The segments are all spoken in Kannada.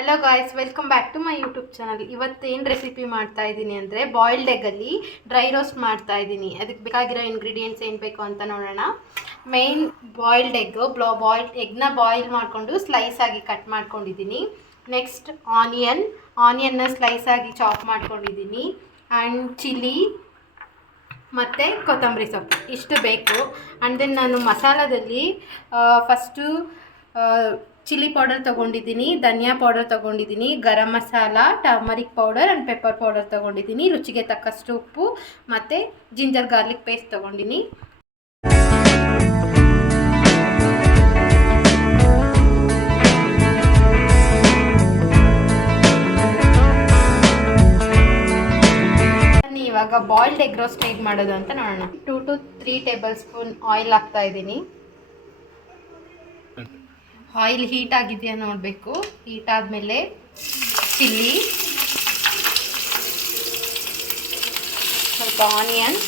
Hello guys, welcome back to my YouTube channel. ಇವತ್ತೇನು ರೆಸಿಪಿ ಮಾಡ್ತಾ ಇದ್ದೀನಿ ಅಂದರೆ ಬಾಯ್ಲ್ಡ್ ಎಗ್ಗಲ್ಲಿ ಡ್ರೈ ರೋಸ್ಟ್ ಮಾಡ್ತಾ ಇದ್ದೀನಿ. ಅದಕ್ಕೆ ಬೇಕಾಗಿರೋ ಇಂಗ್ರೀಡಿಯೆಂಟ್ಸ್ ಏನು ಬೇಕು ಅಂತ ನೋಡೋಣ. ಮೇನ್ ಬಾಯ್ಲ್ಡ್ ಎಗ್ಗು, ಬಾಯ್ಲ್ಡ್ ಎಗ್ನ ಬಾಯ್ಲ್ ಮಾಡಿಕೊಂಡು ಸ್ಲೈಸ್ ಆಗಿ ಕಟ್ ಮಾಡ್ಕೊಂಡಿದ್ದೀನಿ. ನೆಕ್ಸ್ಟ್ ಆನಿಯನ್ನ ಸ್ಲೈಸ್ ಆಗಿ ಚಾಪ್ ಮಾಡ್ಕೊಂಡಿದ್ದೀನಿ. ಆ್ಯಂಡ್ ಚಿಲ್ಲಿ ಮತ್ತು ಕೊತ್ತಂಬರಿ ಸೊಪ್ಪು ಇಷ್ಟು ಬೇಕು. ಆ್ಯಂಡ್ ದೆನ್ ನಾನು ಮಸಾಲದಲ್ಲಿ ಫಸ್ಟು ಚಿಲ್ಲಿ ಪೌಡರ್ ತೊಗೊಂಡಿದ್ದೀನಿ, ಧನಿಯಾ ಪೌಡರ್ ತೊಗೊಂಡಿದ್ದೀನಿ, garam masala, turmeric powder and pepper powder ತೊಗೊಂಡಿದ್ದೀನಿ, ರುಚಿಗೆ ತಕ್ಕಷ್ಟು ಉಪ್ಪು ಮತ್ತು ಜಿಂಜರ್ ಗಾರ್ಲಿಕ್ ಪೇಸ್ಟ್ ತೊಗೊಂಡಿನಿ. ಇವಾಗ ಬಾಯ್ಲ್ಡ್ ಎಗ್ ರೋಸ್ಟ್ ಹೇಗೆ ಮಾಡೋದು ಅಂತ ನೋಡೋಣ. 2 to 3 ಟೇಬಲ್ ಸ್ಪೂನ್ ಆಯಿಲ್ ಹಾಕ್ತಾ ಇದ್ದೀನಿ. ಆಯಿಲ್ ಹೀಟ್ ಆಗಿದೆಯಾ ನೋಡಬೇಕು. ಹೀಟ್ ಆದಮೇಲೆ ಚಿಲ್ಲಿ, ಸ್ವಲ್ಪ ಆನಿಯನ್,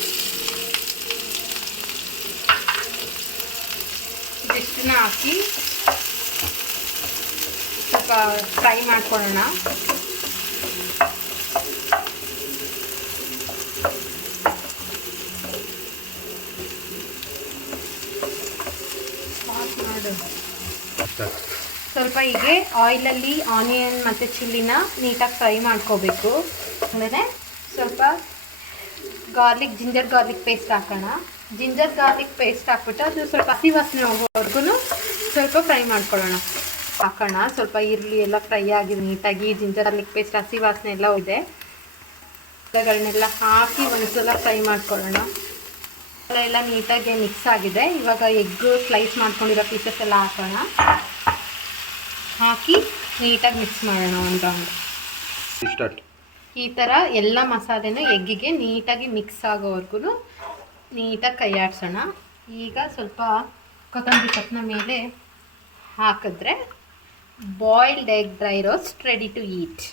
ಇದಿಷ್ಟನ್ನ ಹಾಕಿ ಸ್ವಲ್ಪ ಫ್ರೈ ಮಾಡ್ಕೊಳ್ಳೋಣ. ಸ್ವಲ್ಪ ಹೀಗೆ ಆಯಿಲಲ್ಲಿ ಆನಿಯನ್ ಮತ್ತು ಚಿಲ್ಲಿನ ನೀಟಾಗಿ ಫ್ರೈ ಮಾಡ್ಕೋಬೇಕು. ಆಮೇಲೆ ಸ್ವಲ್ಪ ಜಿಂಜರ್ ಗಾರ್ಲಿಕ್ ಪೇಸ್ಟ್ ಹಾಕೋಣ. ಜಿಂಜರ್ ಗಾರ್ಲಿಕ್ ಪೇಸ್ಟ್ ಹಾಕ್ಬಿಟ್ಟು ಅದು ಸ್ವಲ್ಪ ಹಸಿ ವಾಸನೆ ಹೋಗೋವರೆಗೂ ಸ್ವಲ್ಪ ಫ್ರೈ ಮಾಡ್ಕೊಳ್ಳೋಣ. ಸ್ವಲ್ಪ ಈರುಳ್ಳಿ ಎಲ್ಲ ಫ್ರೈ ಆಗಿದೆ ನೀಟಾಗಿ. ಜಿಂಜರ್ ಗಾರ್ಲಿಕ್ ಪೇಸ್ಟ್ ಹಸಿ ವಾಸನೆ ಎಲ್ಲ ಇದೆ. ಗಳನ್ನೆಲ್ಲ ಹಾಕಿ ಒಂದ್ಸಲ ಫ್ರೈ ಮಾಡ್ಕೊಳ್ಳೋಣ. ಎಲ್ಲ ನೀಟಾಗಿ ಮಿಕ್ಸ್ ಆಗಿದೆ. ಇವಾಗ ಎಗ್ ಸ್ಲೈಸ್ ಮಾಡ್ಕೊಂಡಿರೋ ಪೀಸಸ್ ಎಲ್ಲ ಹಾಕೋಣ. ಹಾಕಿ ನೀಟಾಗಿ ಮಿಕ್ಸ್ ಮಾಡೋಣ ಒಂದು ರೌಂಡ್. ಈ ಥರ ಎಲ್ಲ ಮಸಾಲೆನೂ ಎಗ್ಗಿಗೆ ನೀಟಾಗಿ ಮಿಕ್ಸ್ ಆಗೋವರೆಗೂ ನೀಟಾಗಿ ಕೈ ಆಡಿಸೋಣ. ಈಗ ಸ್ವಲ್ಪ ಕೊತ್ತಂಬರಿ ಸೊಪ್ಪನ್ನ ಮೇಲೆ ಹಾಕಿದ್ರೆ boiled egg dry roast ready to eat.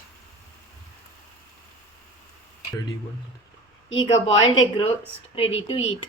ಈಗ boiled egg roast ready to heat.